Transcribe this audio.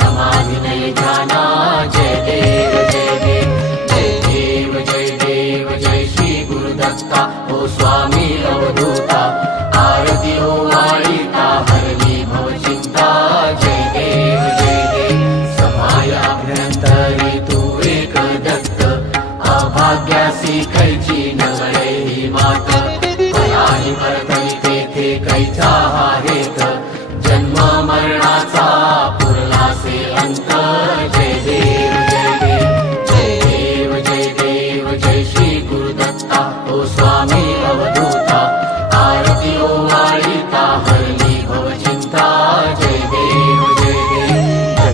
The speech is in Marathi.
समाधी नये ध्याना जय देव जय देव जय देव जय देव जय श्री गुरुदत्ता ओ स्वामी अवधूता आरती ओ वाळिता हरली भवचिंता जय देव समायाभ्यंतरी तू एक दत्त अभाग्यासी कैची नगळे ही मात पयाही परतली तेथे कैचा हा हेत जन्म मरणाचा पुरलासे अंत